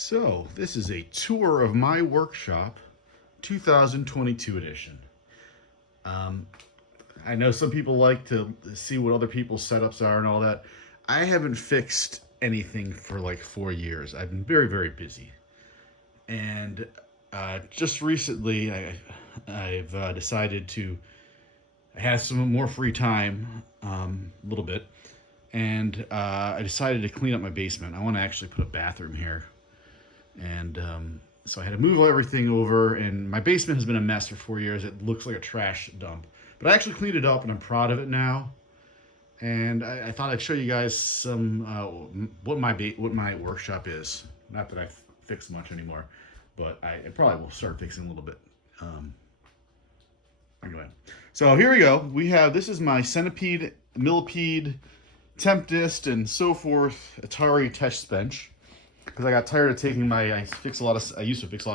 So, this is a tour of my workshop, 2022 edition. Um, I know some people like to see what other people's setups are and all that. I haven't fixed anything for like 4 years. I've been very, very busy. And just recently, I've decided to have some more free time, a little bit. And I decided to clean up my basement. I want to actually put a bathroom here. And so I had to move everything over, and my basement has been a mess for 4 years. It looks like a trash dump, but I actually cleaned it up, and I'm proud of it now. And I thought I'd show you guys some what my workshop is. Not that I fix much anymore, but I probably will start fixing a little bit. Anyway, so here we go. This is my centipede, millipede, tempest, and so forth Atari test bench. Because I got tired of taking I used to fix a lot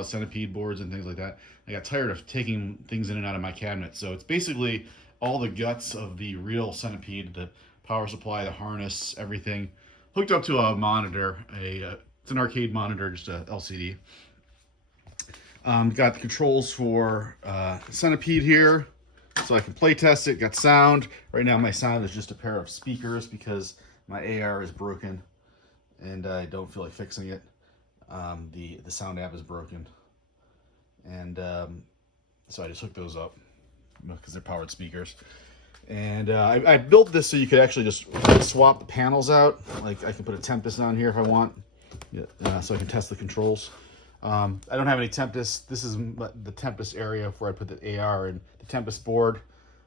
of centipede boards and things like that. I got tired of taking things in and out of my cabinet. So it's basically all the guts of the real centipede, the power supply, the harness, everything, hooked up to a monitor. It's an arcade monitor, just a LCD. Got the controls for centipede here, so I can play test it. Got sound. Right now my sound is just a pair of speakers because my AR is broken. And I don't feel like fixing it. The sound app is broken, and so I just hooked those up because they're powered speakers. And I built this so you could actually just swap the panels out. Like I can put a Tempest on here if I want, so I can test the controls. I don't have any Tempest. This is the Tempest area where I put the AR and the Tempest board.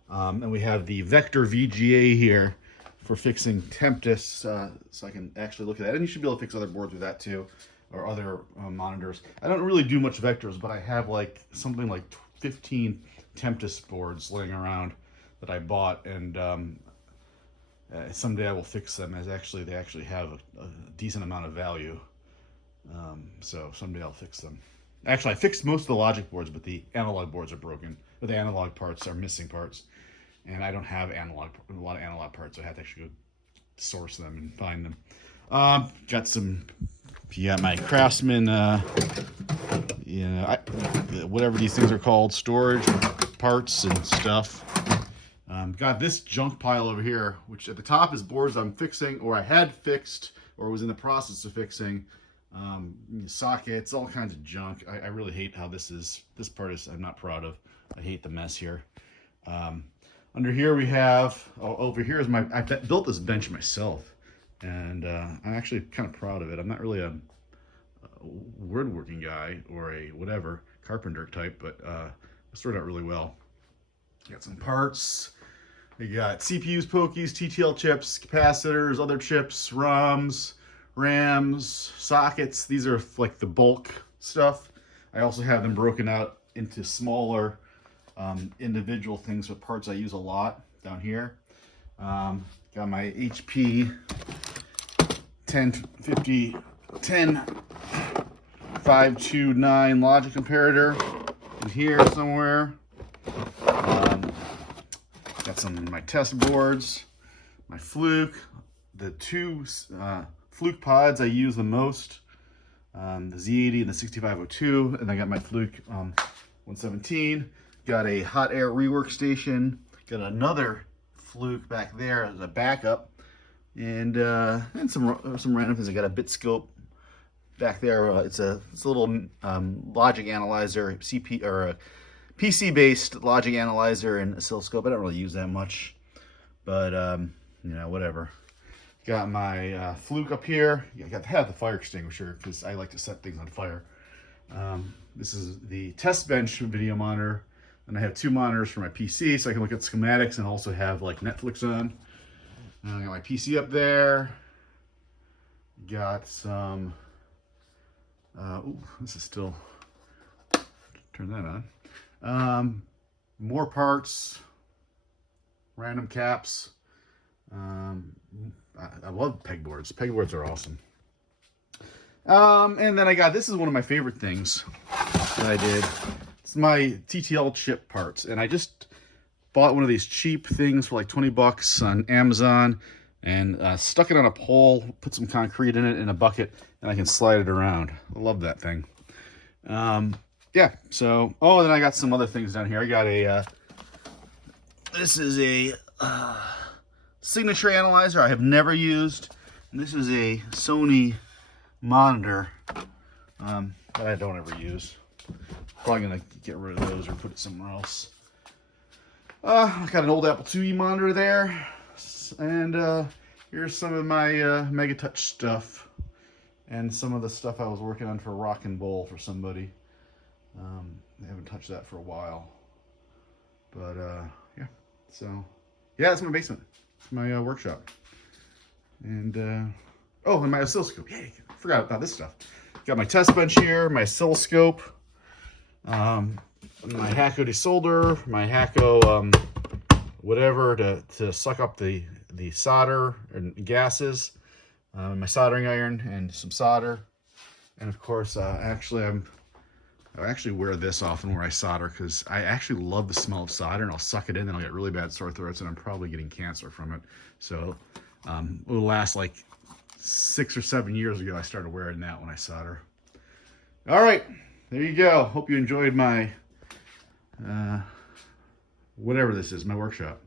And we have the Vector VGA here for fixing Tempest, so I can actually look at that. And you should be able to fix other boards with that too, or other monitors. I don't really do much vectors, but I have something like 15 Tempest boards laying around that I bought, and someday I will fix them. They actually have a decent amount of value. So someday I'll fix them. Actually, I fixed most of the logic boards, but the analog boards are broken. But the analog parts are missing parts. And I don't have a lot of analog parts, so I have to actually go source them and find them. Got my Craftsman, whatever these things are called, storage parts and stuff. Got this junk pile over here, which at the top is boards I'm fixing, or I had fixed, or was in the process of fixing. Sockets, all kinds of junk. I really hate how this part is, I'm not proud of. I hate the mess here. Under here we have, over here is I built this bench myself, and I'm actually kind of proud of it. I'm not really a woodworking guy or a whatever, carpenter type, but it turned out really well. Got some parts. We got CPUs, pokies, TTL chips, capacitors, other chips, ROMs, RAMs, sockets. These are like the bulk stuff. I also have them broken out into smaller individual things with parts I use a lot down here. Got my HP 10529 logic comparator in here somewhere. Got some of my test boards, my Fluke, the two Fluke pods I use the most, the Z80 and the 6502, and I got my Fluke 117. Got a hot air rework station. Got another Fluke back there as a backup, and some random things. I got a bit scope back there. It's a little logic analyzer, a PC based logic analyzer and oscilloscope. I don't really use that much, but whatever. Got my Fluke up here. I got to have the fire extinguisher because I like to set things on fire. This is the test bench video monitor. And I have two monitors for my PC, so I can look at schematics and also have like Netflix on. I got my PC up there. Got some. This is still. Turn that on. More parts. Random caps. I love pegboards. Pegboards are awesome. And then this is one of my favorite things that I did. It's my TTL chip parts, and I just bought one of these cheap things for like $20 on Amazon. and stuck it on a pole, put some concrete in it in a bucket, and I can slide it around. I love that thing. Yeah, so, oh, and then I got some other things down here. I got a, this is a signature analyzer I have never used. And this is a Sony monitor that I don't ever use. Probably gonna get rid of those or put it somewhere else. I got an old Apple IIe monitor there, and here's some of my MegaTouch stuff, and some of the stuff I was working on for Rock and Bowl for somebody. I haven't touched that for a while, but yeah. So yeah, that's my basement. It's my workshop, and oh, and my oscilloscope. Yay! I forgot about this stuff. Got my test bench here, my oscilloscope. My Hacko desolder, my Hacko whatever to suck up the solder and gases, my soldering iron and some solder, and of course I actually wear this often where I solder because I actually love the smell of solder, and I'll suck it in and I'll get really bad sore throats, and I'm probably getting cancer from it. So it will last like 6 or 7 years ago I started wearing that when I solder. All right, there you go. Hope you enjoyed my whatever this is, my workshop.